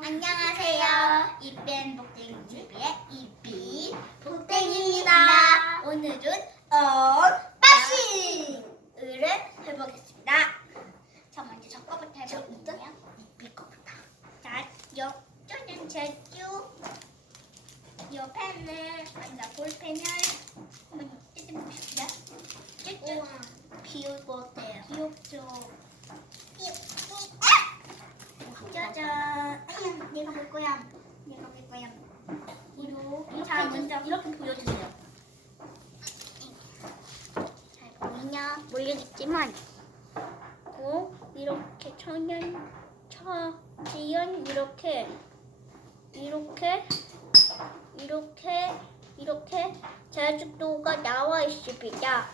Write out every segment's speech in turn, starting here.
안녕하세요. 이뺀 복댕이 TV의 이삐 복댕이입니다. 오늘은 언박싱을 해보겠습니다. 자, 먼저 저 거부터 해볼게요. 이삐 거부터. 자, 요 짜잔 제주 요 펜을 먼저 볼펜을 한번 뜯어봅시다. 쭈쭈 비우고 어때요? 비우죠. 짜잔. 내가 볼 거야. 내가 볼 거야. 이렇게. 자, 먼저 이렇게 보여주세요. 잘 보이냐? 모르겠지만, 고 이렇게 천연, 처지연 이렇게, 이렇게, 이렇게, 이렇게 제주도가 나와 있습니다.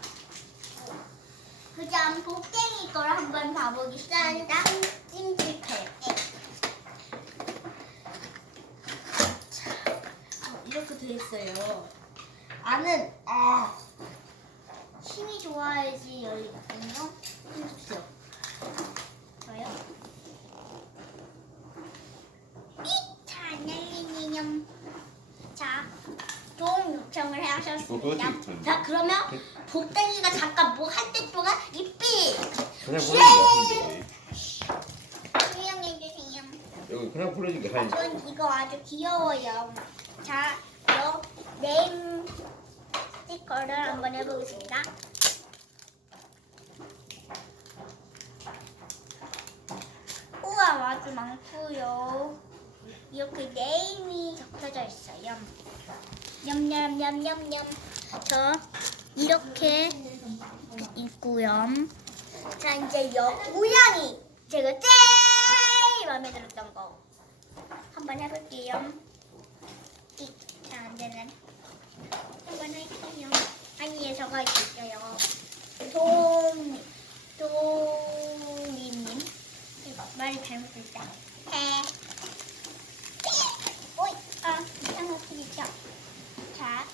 그다음 복갱이 걸 한번 봐보겠습니다. 찜질팩. 이렇게 돼 있어요. 안은 아 힘이 좋아야지 열리거든요. 힘 주세요. 저요. 자, 넬리님. 자, 도움 요청을 하셨습니다. 그거지. 자 그러면 복댕이가 잠깐 뭐 할 때 동안 이삐 그냥 게 수영해주세요. 여기 그냥 보내는 게 하니. 전 이거 아주 귀여워요. 자, 요 네임 스티커를 한번 해보겠습니다. 우와, 아주 많고요. 이렇게 네임이 적혀져 있어요. 냠냠냠냠냠. 저 이렇게 있고요. 자, 이제 여 모양이 제가 제일 마음에 들었던 거. 한번 해볼게요. 이, 자, 안 되는. 할게요. 아니, 저거 있어요. 동, 동리님. 이거 말이 잘못했다. 해. 오이, 아, 이상한 소리죠. 자,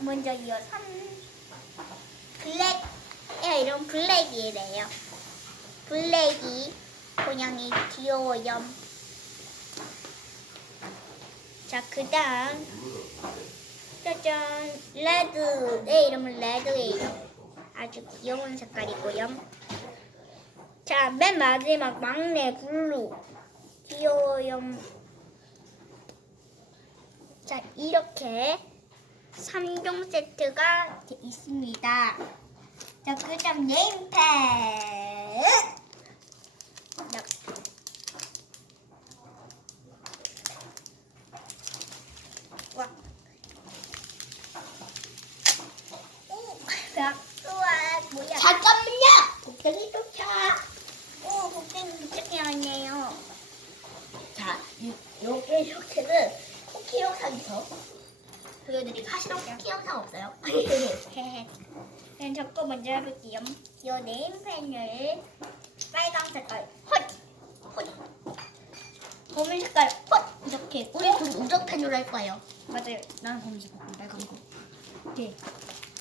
먼저 이어 3. 블랙, 예, 이런 블랙이래요. 블랙이 고양이 귀여워요. 자, 그 다음. 짜잔. 레드. 내 이름은 레드예요. 아주 귀여운 색깔이고요. 자, 맨 마지막 막내 블루. 귀여워요. 자, 이렇게 3종 세트가 돼 있습니다. 자, 그 다음 네임펜. 자, 와. 오, 자, 우와, 뭐야. 잠깐만요. 복댕이 도착. 오, 복댕이 무척이 왔네요. 자 이- 요게 이렇게는 쿠키 영상에서 보여드리고 하시던 쿠키 영상 없어요? 헤헤. 그럼 저거 먼저 해볼게요. 이 네임펜을 빨강 색깔, 헛! 헛! 검은 색깔, 헛! 이렇게. 우리 그 우정 펜으로 할 거예요. 맞아요. 난 검은색 고 빨간 거. 네.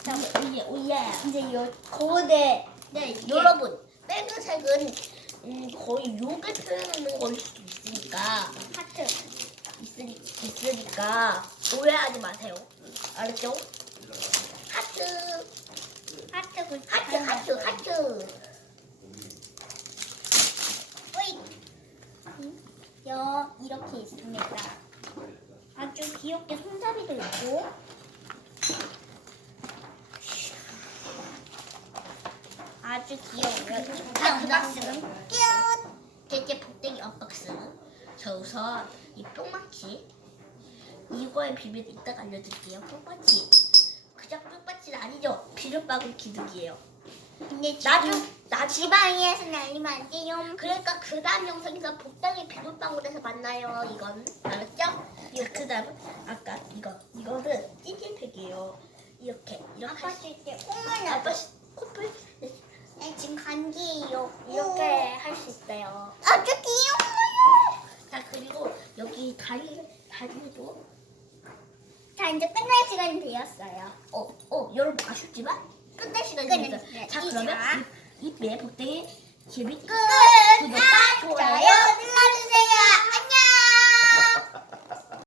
자, 오예 오예. 이제 요 거대. 네, 여러분 빨간색은 음, 거의 요게 표현하는 걸 수도 있으니까 하트. 있으니, 있으니까 오해하지 마세요. 알았죠? 하트 하트 그 하트 하트 하트. 오이. 여 이렇게 있습니다. 아주 귀엽게 손잡이도 있고. 아주 귀여워요. 자, 이그 박스는 끝. 제제 복댕이 언박스. 저 우선 이 뿅마치 이거의 비밀 이따가 알려드릴게요. 뿅마치. 그냥 뿅마치는 아니죠. 비눗방울 기둥이에요. 근데 나중 나중 지방에서 날리면 안 돼요. 그러니까 그 다음 영상에서 복덩이 비눗방울에서 만나요. 이건 알았죠? 자, 그 다음 아까 이거 이거는 찐찐팩이에요. 이렇게 이렇게 아빠 할 수- 쓸때 콧물 아빠 코뿔 네, 지금 감기예요. 이렇게 할 수 있어요. 아주 귀여워요. 자 그리고 여기 다리 다리도 자 이제 끝날 시간이 되었어요. 어 어 여러분 아쉽지만 끝낼 시간이 됐어요. 네, 자이 그러면 자. 이내 복덩이 재밌게 끝. 구독과 아, 좋아요 눌러주세요.